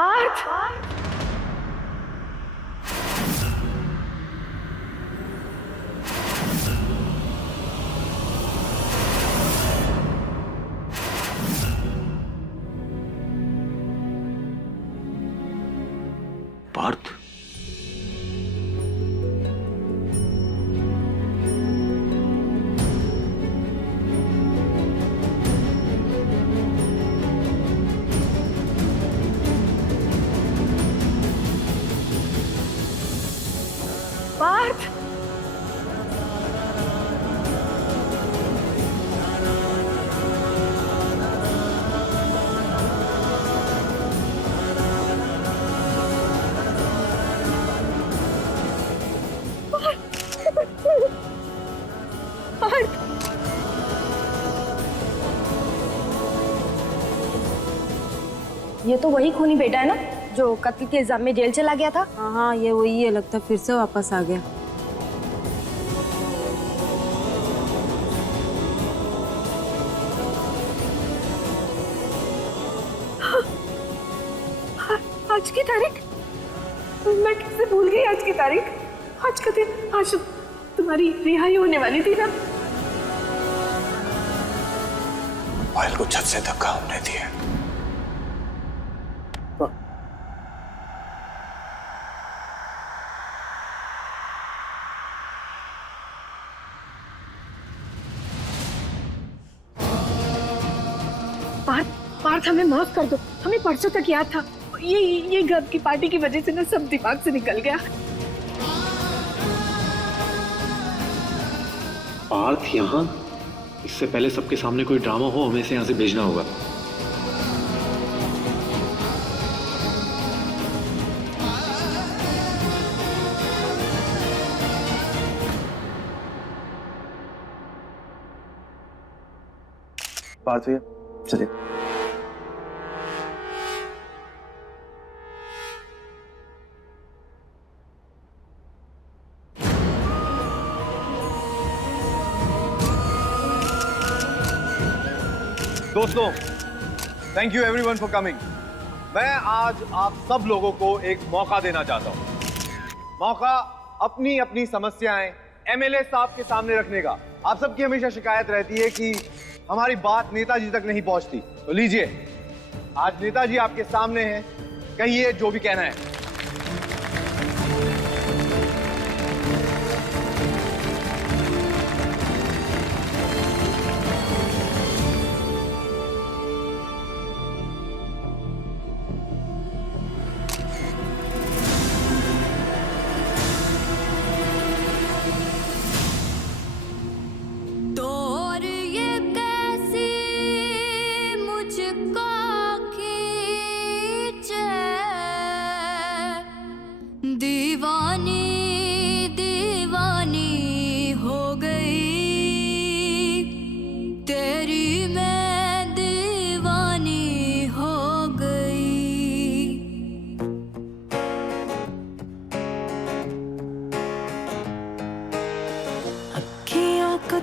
पार्थ, पार्थ, पार्थ, पार्थ, ये तो वही खूनी बेटा है ना जो कत्ल के इल्जाम में जेल चला गया था। हाँ हाँ, ये वही है, लगता फिर से वापस आ गया। आज की तारीख, मैं कैसे भूल गई आज की तारीख। आज का दिन, आज तुम्हारी रिहाई होने वाली थी ना। पायल को छत से धक्का हमने दिया। पार्थ, पार्थ हमें माफ कर दो, हमें परसों तक याद था। ये घर की पार्टी की वजह से ना सब दिमाग से निकल गया। पार्थ यहाँ? इससे पहले सबके सामने कोई ड्रामा हो, हमें इसे यहाँ से भेजना होगा। पार्थ भैया चलिए। दोस्तों, thank you everyone for coming. मैं आज आप सब लोगों को एक मौका देना चाहता हूं। मौका अपनी अपनी समस्याएं एमएलए साहब के सामने रखने का। आप सबकी हमेशा शिकायत रहती है कि हमारी बात नेताजी तक नहीं पहुंचती, तो लीजिए, आज नेताजी आपके सामने हैं, कहिए जो भी कहना है।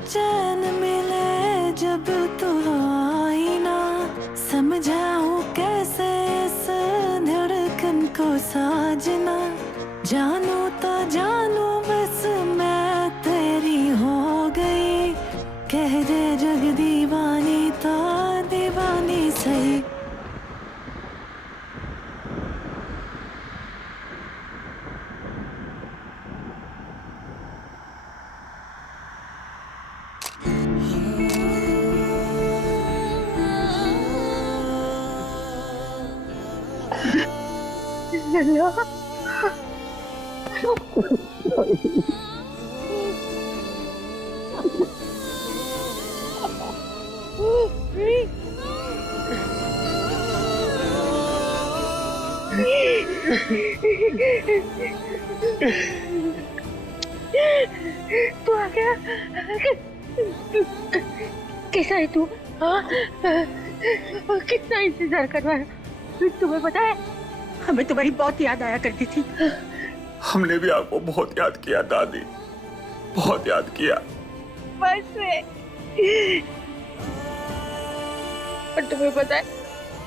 चैन मिले जब तो आई ना, समझाऊं कैसे इस धड़कन को साजना। जानू तो जानू बस मैं तेरी हो गई, कह दे जग दीवानी तो दीवानी सही। तू आ गया? कैसा है तू? कितना इंतजार करवाया, तुम्हें पता है हमें तुम्हारी बहुत याद आया करती थी। हमने भी आपको बहुत याद किया दादी, बहुत याद किया। बस में। और तुम्हें पता है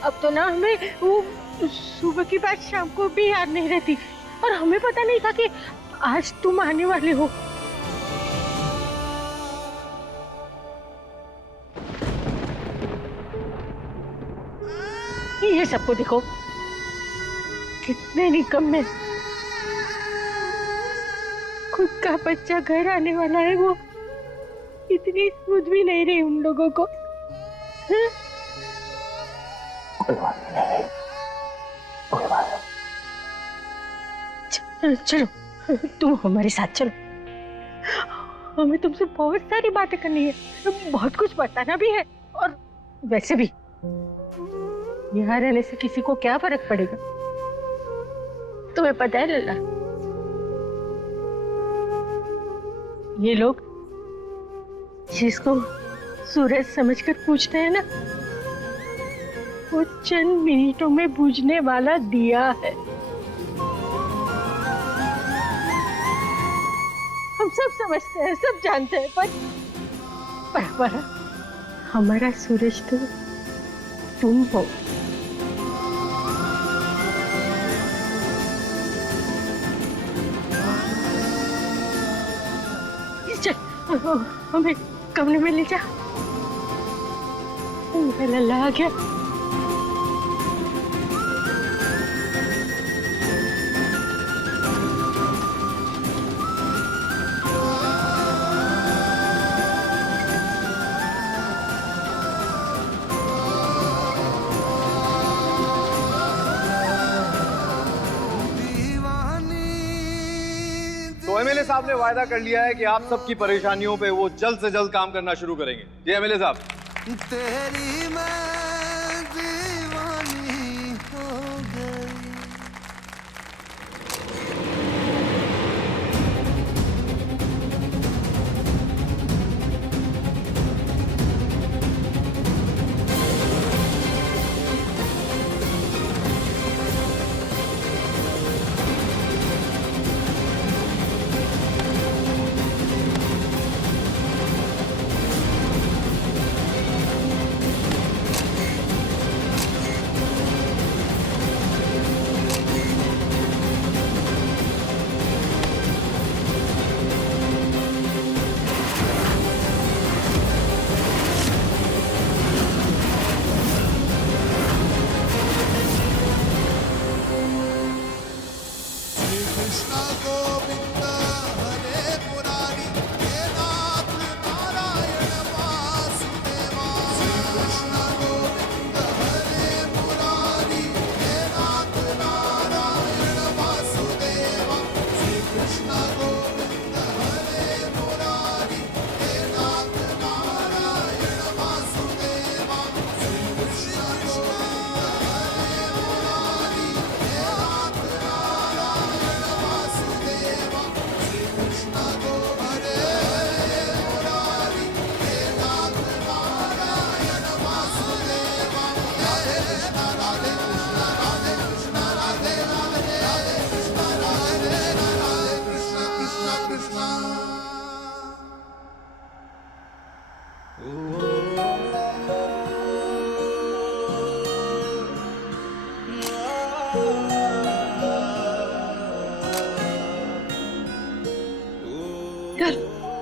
अब तो ना हमें वो सुबह की बात शाम को भी याद नहीं रहती, और हमें पता नहीं था कि आज तुम आने वाले हो। ये सबको देखो, कितने निकम्मे। खुद का बच्चा घर आने वाला है, वो इतनी सूझ भी नहीं रही उन लोगों को। कोई बात नहीं, कोई बात नहीं। चलो तुम हमारे साथ चलो, हमें तुमसे बहुत सारी बातें करनी है, बहुत कुछ बताना भी है। और वैसे भी यहाँ रहने से किसी को क्या फर्क पड़ेगा, तुम्हें पता है लल्ला, ये लोग जिसको सूरज समझकर पूछते हैं ना, वो चंद मिनटों में बुझने वाला दिया है। हम सब समझते हैं, सब जानते हैं, पर हमारा सूरज तो तुम हो। हमें कमरे में ले जा। लल्ला आ गया। तो एमएलए साहब ने वायदा कर लिया है कि आप सबकी परेशानियों पे वो जल्द से जल्द काम करना शुरू करेंगे। जी एमएलए साहब। तेरी मैं दीवानी हो गई।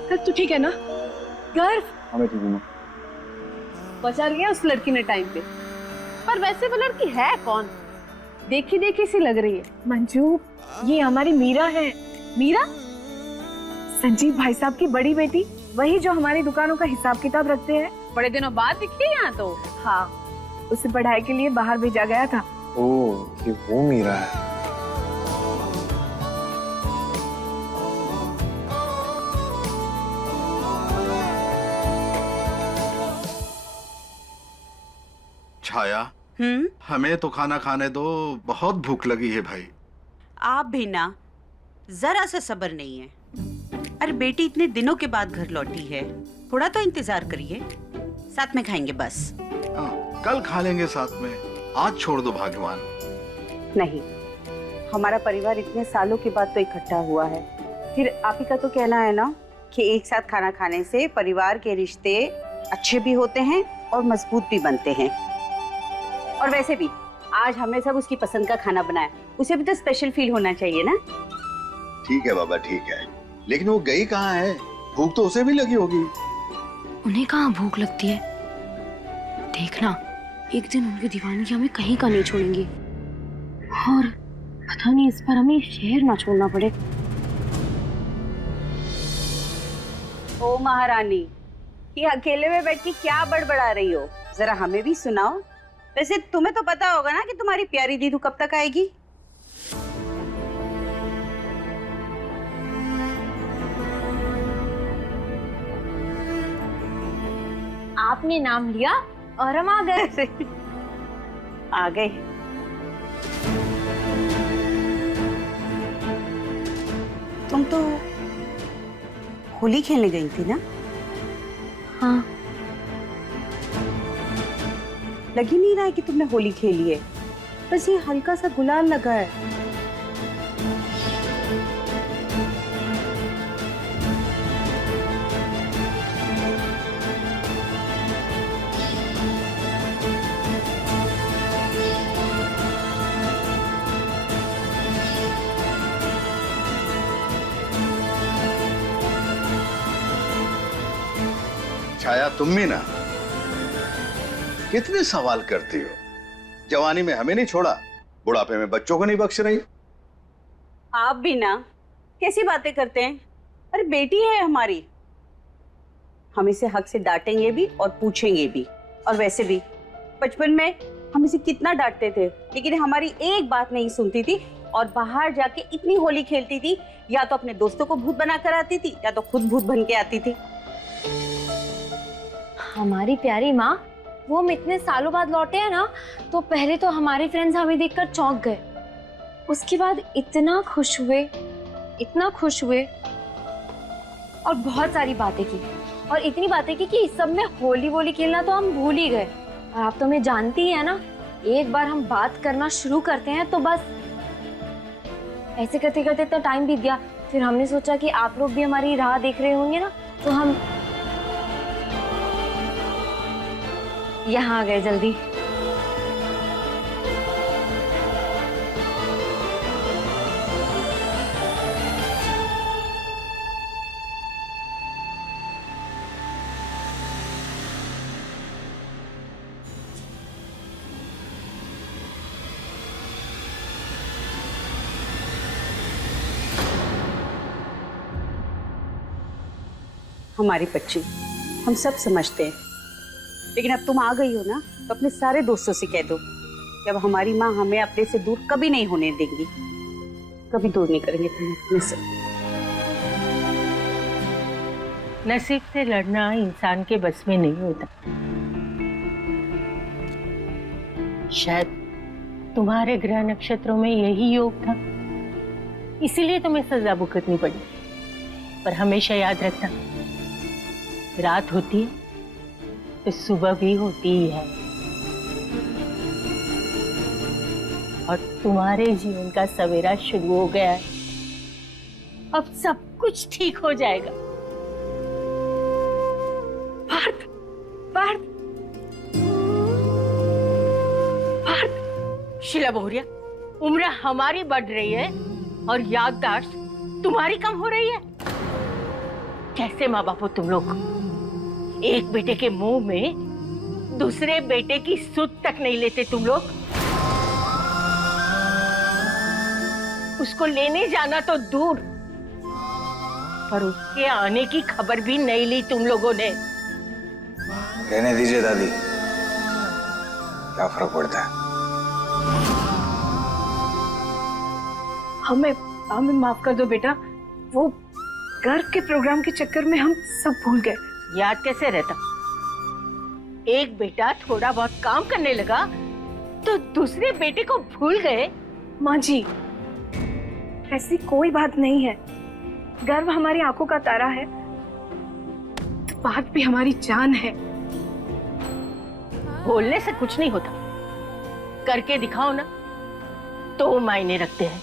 गर्व तू ठीक है ना? गर्व हमें ठीक हूँ। बचा लिया उस लड़की ने टाइम पे। पर वैसे वो लड़की है कौन? देखी देखी सी लग रही है। मंजू, ये हमारी मीरा है। मीरा? संजीव भाई साहब की बड़ी बेटी, वही जो हमारी दुकानों का हिसाब किताब रखते हैं। बड़े दिनों बाद दिखी यहाँ तो। हाँ, उसे पढ़ाई के लिए बाहर भेजा गया था। ओह, ये वो मीरा है। छाया, हमें तो खाना खाने दो, बहुत भूख लगी है भाई। आप भी ना, जरा सा सब्र नहीं है। अरे बेटी इतने दिनों के बाद घर लौटी है, थोड़ा तो इंतजार करिए, साथ में खाएंगे बस। कल खा लेंगे साथ में, आज छोड़ दो भाग्यवान। नहीं, हमारा परिवार इतने सालों के बाद तो इकट्ठा हुआ है। फिर आप ही का तो कहना है ना कि एक साथ खाना खाने से परिवार के रिश्ते अच्छे भी होते हैं और मजबूत भी बनते हैं। और वैसे भी आज हमने सब उसकी पसंद का खाना बनाया, उसे भी तो स्पेशल फील होना चाहिए ना। ठीक है बाबा, ठीक है, लेकिन वो गई कहाँ है? भूख तो उसे भी लगी होगी। उन्हें कहाँ भूख लगती है? देखना, एक दिन उनकी दीवानगी हमें कहीं का नहीं छोड़ेंगी। और पता नहीं इस बार हमें शहर ना छोड़ना पड़े। ओ महारानी, ये अकेले में बैठ के क्या बड़बड़ा रही हो? जरा हमें भी सुनाओ। वैसे तुम्हें तो पता होगा ना कि तुम्हारी प्यारी दीदू कब तक आएगी? आपने नाम लिया और हम आ गए। आ गए। तुम तो होली खेलने गई थी ना? हाँ। लग ही नहीं रहा है कि तुमने होली खेली है, बस ये हल्का सा गुलाल लगा है। छाया, तुम भी ना कितने सवाल करती हो। जवानी में हमें नहीं छोड़ा, बुढ़ापे में बच्चों को नहीं बख्श रही। आप भी ना कैसी बातें करते हैं? अरे बेटी है हमारी, हम इसे हक से डांटेंगे भी और पूछेंगे भी। और वैसे भी बचपन में हम इसे कितना डांटते थे, लेकिन हमारी एक बात नहीं सुनती थी और बाहर जाके इतनी होली खेलती थी। या तो अपने दोस्तों को भूत बना कर आती थी या तो खुद भूत बन के आती थी। हमारी प्यारी माँ, वो हम इतने सालों बाद लौटे हैं ना, तो पहले तो हमारे फ्रेंड्स हमें देखकर चौंक गए। उसके बाद इतना खुश हुए, इतना खुश हुए और बहुत सारी बातें की। और इतनी बातें की कि इस सब में होली वोली खेलना तो हम भूल ही गए। और आप तो हमें जानती ही है ना, एक बार हम बात करना शुरू करते हैं तो बस ऐसे करते करते इतना टाइम बीत गया। फिर हमने सोचा कि आप लोग भी हमारी राह देख रहे होंगे ना, तो हम यहाँ आ गए जल्दी। हमारी बच्ची, हम सब समझते हैं, लेकिन अब तुम आ गई हो ना, तो अपने सारे दोस्तों से कह दो कि अब हमारी माँ हमें अपने से दूर कभी नहीं होने देंगी, कभी दूर नहीं करेंगे तुम्हें अपने से। नसीब से लड़ना इंसान के बस में नहीं होता। शायद तुम्हारे ग्रह नक्षत्रों में यही योग था, इसीलिए तुम्हें सजा भुगतनी पड़ी। पर हमेशा याद रखना, रात होती है तो सुबह भी होती ही है, और तुम्हारे जीवन का सवेरा शुरू हो गया है। अब सब कुछ ठीक हो जाएगा। पार्थ, पार्थ, पार्थ। शीला बहुरिया, उम्र हमारी बढ़ रही है और याददाश्त तुम्हारी कम हो रही है। कैसे माँ बाप हो तुम लोग? एक बेटे के मुंह में दूसरे बेटे की सुध तक नहीं लेते तुम लोग। उसको लेने जाना तो दूर, पर उसके आने की खबर भी नहीं ली तुम लोगों ने। रहने दीजिए दादी, क्या फर्क पड़ता है। हमें हमें माफ कर दो बेटा, वो घर के प्रोग्राम के चक्कर में हम सब भूल गए। याद कैसे रहता? एक बेटा थोड़ा बहुत काम करने लगा तो दूसरे बेटे को भूल गए। माँ जी, ऐसी कोई बात नहीं है। गर्व हमारी आंखों का तारा है, तो बात भी हमारी जान है। बोलने से कुछ नहीं होता, करके दिखाओ ना तो मायने रखते हैं।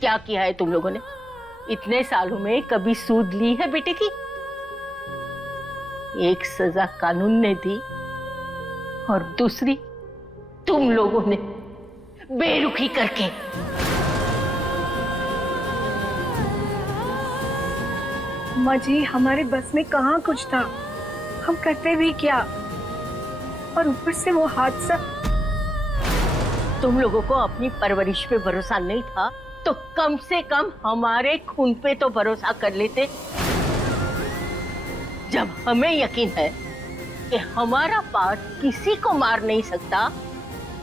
क्या किया है तुम लोगों ने? इतने सालों में कभी सूद ली है बेटे की? एक सजा कानून ने दी और दूसरी तुम लोगों ने बेरुखी करके। अम्मा जी, हमारे बस में कहाँ कुछ था, हम करते भी क्या, और ऊपर से वो हादसा। तुम लोगों को अपनी परवरिश पे भरोसा नहीं था तो कम से कम हमारे खून पे तो भरोसा कर लेते। जब हमें यकीन है कि हमारा पार्ट किसी को मार नहीं सकता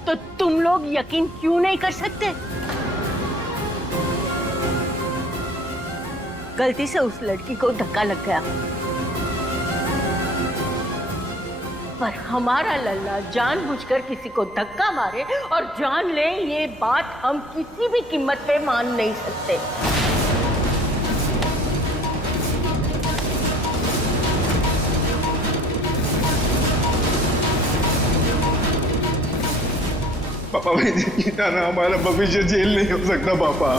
तो तुम लोग यकीन क्यों नहीं कर सकते? गलती से उस लड़की को धक्का लग गया, पर हमारा लल्ला जानबूझकर किसी को धक्का मारे और जान ले, ये बात हम किसी भी कीमत पे मान नहीं सकते। पापा वैसे ना हमारा भविष्य जेल नहीं हो सकता पापा।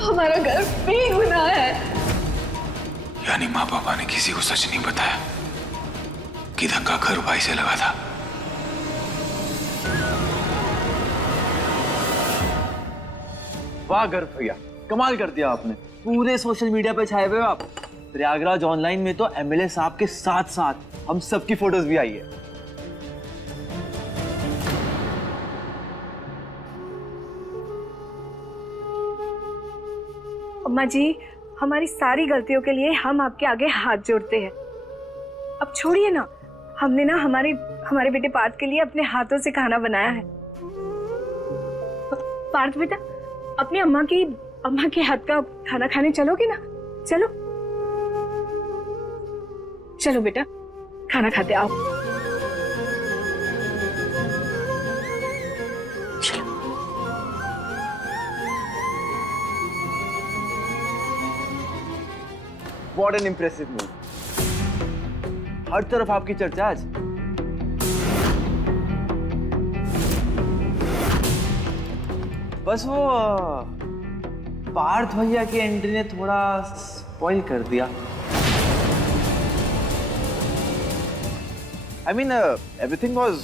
हमारा घर बेगुनाह है। यानी माँ पापा ने किसी को सच नहीं बताया कि धक्का घर भाई से लगा था। वाह गर्व भैया, कमाल कर दिया आपने। पूरे सोशल मीडिया पे छाए हुए हो आप। प्रयागराज ऑनलाइन में तो एमएलए साहब के साथ साथ हम सबकी फोटोज भी आई है। अम्मा जी, हमारी सारी गलतियों के लिए हम आपके आगे हाथ जोड़ते हैं। अब छोड़िए ना, हमने ना हमारे बेटे पार्थ के लिए अपने हाथों से खाना बनाया है। पार्थ बेटा, अपनी अम्मा के हाथ का खाना खाने चलोगे ना? चलो चलो बेटा, खाना खाते आओ। What an impressive move. हर तरफ आपकी चर्चा आज। बस वो पार्थ भैया की एंट्री ने थोड़ा स्पॉइल कर दिया। I mean, everything was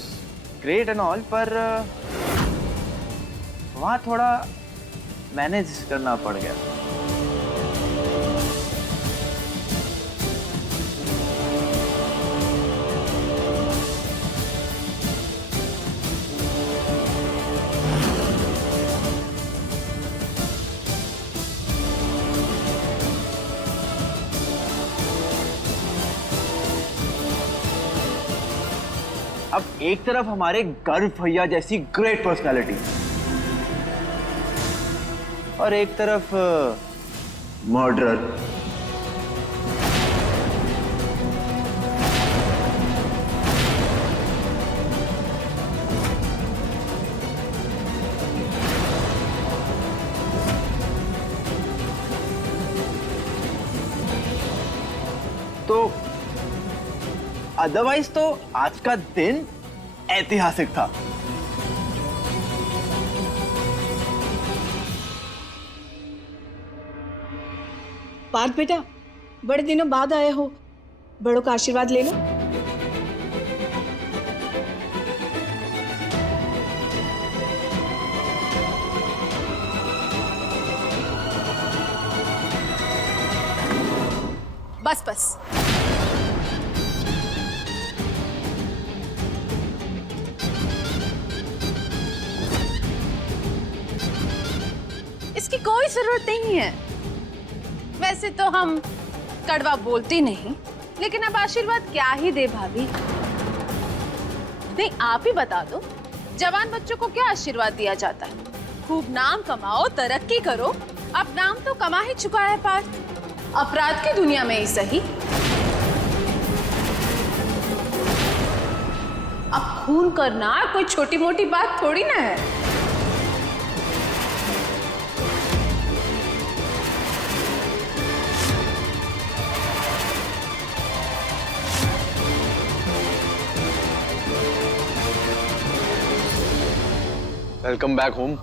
great and all, पर वहाँ थोड़ा मैनेज करना पड़ गया। अब एक तरफ हमारे गर्व भैया जैसी ग्रेट पर्सनालिटी और एक तरफ मर्डरर। तो अदरवाइज तो आज का दिन ऐतिहासिक था। पार्थ बेटा, बड़े दिनों बाद आए हो, बड़ों का आशीर्वाद ले लो। बस बस, इसकी कोई जरूरत नहीं है। वैसे तो हम कड़वा बोलते नहीं, लेकिन अब आशीर्वाद क्या ही दे भाभी। नहीं, आप ही बता दो, जवान बच्चों को क्या आशीर्वाद दिया जाता है? खूब नाम कमाओ, तरक्की करो। अब नाम तो कमा ही चुका है पार्थ, अपराध की दुनिया में ही सही। अब खून करना कोई छोटी मोटी बात थोड़ी ना है। Welcome back home.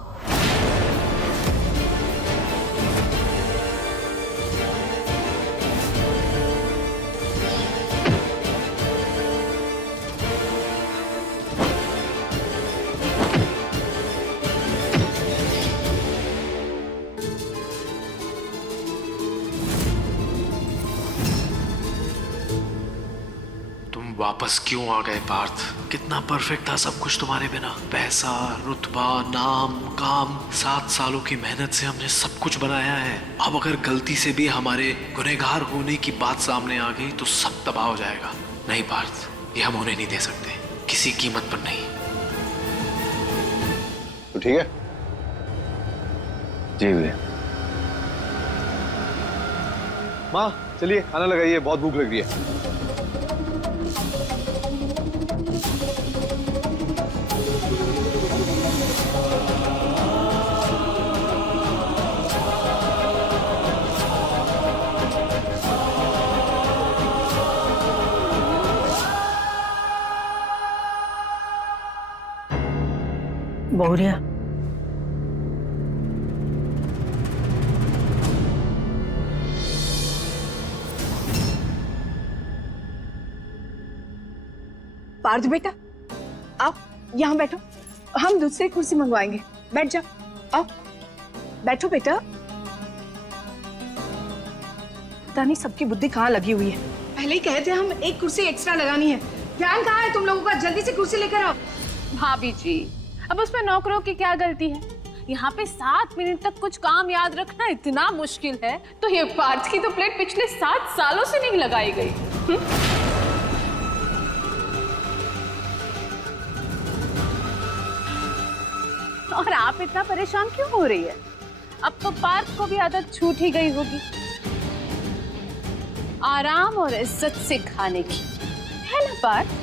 तुम वापस क्यों आ गए पार्थ? कितना परफेक्ट था सब कुछ तुम्हारे बिना। पैसा, रुतबा, नाम, काम, 7 सालों की मेहनत से हमने सब कुछ बनाया है। अब अगर गलती से भी हमारे गुनहगार होने की बात सामने आ गई तो सब तबाह हो जाएगा। नहीं पार्थ, ये हम होने नहीं दे सकते, किसी कीमत पर नहीं। तो ठीक है जी भैया। माँ चलिए खाना लगाइए, बहुत भूख लग रही है। बहुरिया, पार्थ बेटा, आप यहाँ बैठो, हम दूसरी कुर्सी मंगवाएंगे। बैठ जाओ, आओ बैठो बेटा। पता नहीं सबकी बुद्धि कहाँ लगी हुई है। पहले ही कहे थे हम एक कुर्सी एक्स्ट्रा लगानी है। ध्यान कहाँ है तुम लोगों का? जल्दी से कुर्सी लेकर आओ। भाभी जी, अब उसमें नौकरों की क्या गलती है? यहाँ पे 7 मिनट तक कुछ काम याद रखना इतना मुश्किल है, तो ये पार्थ की तो प्लेट पिछले 7 सालों से नहीं लगाई गई। और आप इतना परेशान क्यों हो रही है? अब तो पार्थ को भी आदत छूट ही गई होगी आराम और इज्जत से खाने की, है ना पार्थ?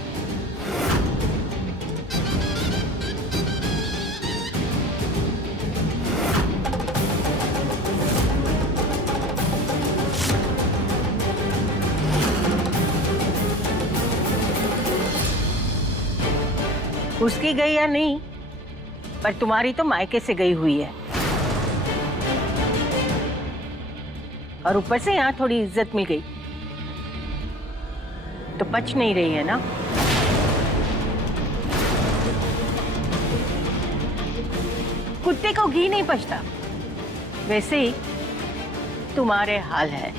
उसकी गई या नहीं, पर तुम्हारी तो मायके से गई हुई है, और ऊपर से यहाँ थोड़ी इज्जत मिल गई तो पच नहीं रही है ना। कुत्ते को घी नहीं पचता, वैसे ही तुम्हारे हाल है।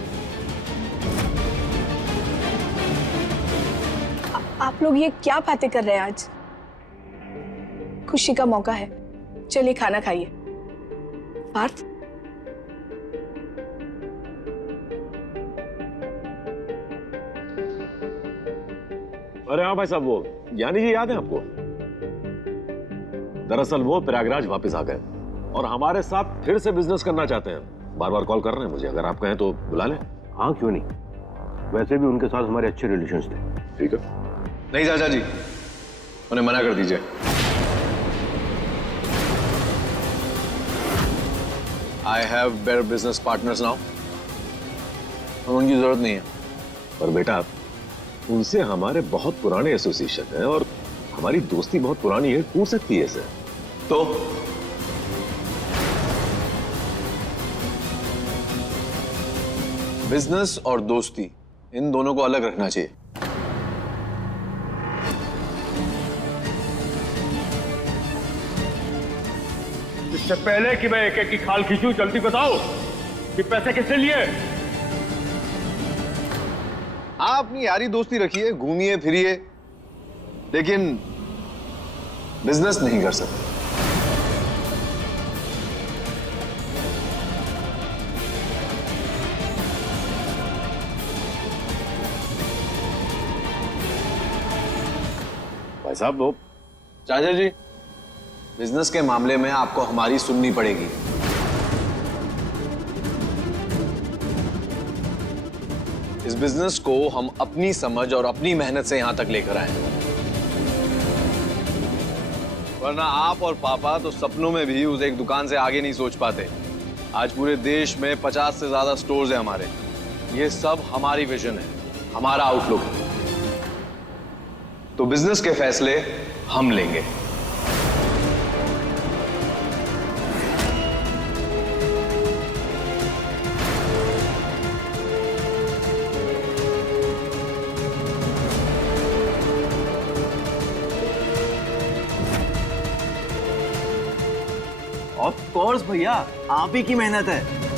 आप लोग ये क्या बातें कर रहे हैं? आज खुशी का मौका है, चलिए खाना खाइए। पार्थ, अरे हाँ भाई साहब, वो यानी जी याद है आपको? दरअसल वो प्रयागराज वापस आ गए और हमारे साथ फिर से बिजनेस करना चाहते हैं। बार बार कॉल कर रहे हैं मुझे, अगर आप कहें तो बुला लें। हाँ क्यों नहीं, वैसे भी उनके साथ हमारे अच्छे रिलेशंस थे। ठीक है। नहीं चाचा जी, उन्हें मना कर दीजिए। I have better business partners now, उनकी जरूरत नहीं है। पर बेटा, उनसे हमारे बहुत पुराने एसोसिएशन है और हमारी दोस्ती बहुत पुरानी है, टूट सकती है इसे। तो बिजनेस और दोस्ती, इन दोनों को अलग रखना चाहिए। इससे पहले कि मैं एक एक की खाल खींचूं, जल्दी बताओ कि पैसे किससे लिए? आप अपनी यारी दोस्ती रखिए, घूमिए फिरिए, लेकिन बिजनेस नहीं कर सकते। भाई साहब, वो चाचा जी, बिजनेस के मामले में आपको हमारी सुननी पड़ेगी। इस बिजनेस को हम अपनी समझ और अपनी मेहनत से यहां तक लेकर आए, वरना आप और पापा तो सपनों में भी उस एक दुकान से आगे नहीं सोच पाते। आज पूरे देश में 50 से ज्यादा स्टोर्स हैं हमारे। ये सब हमारी विजन है, हमारा आउटलुक है। तो बिजनेस के फैसले हम लेंगे। ऑफ कोर्स भैया, आप ही की मेहनत है।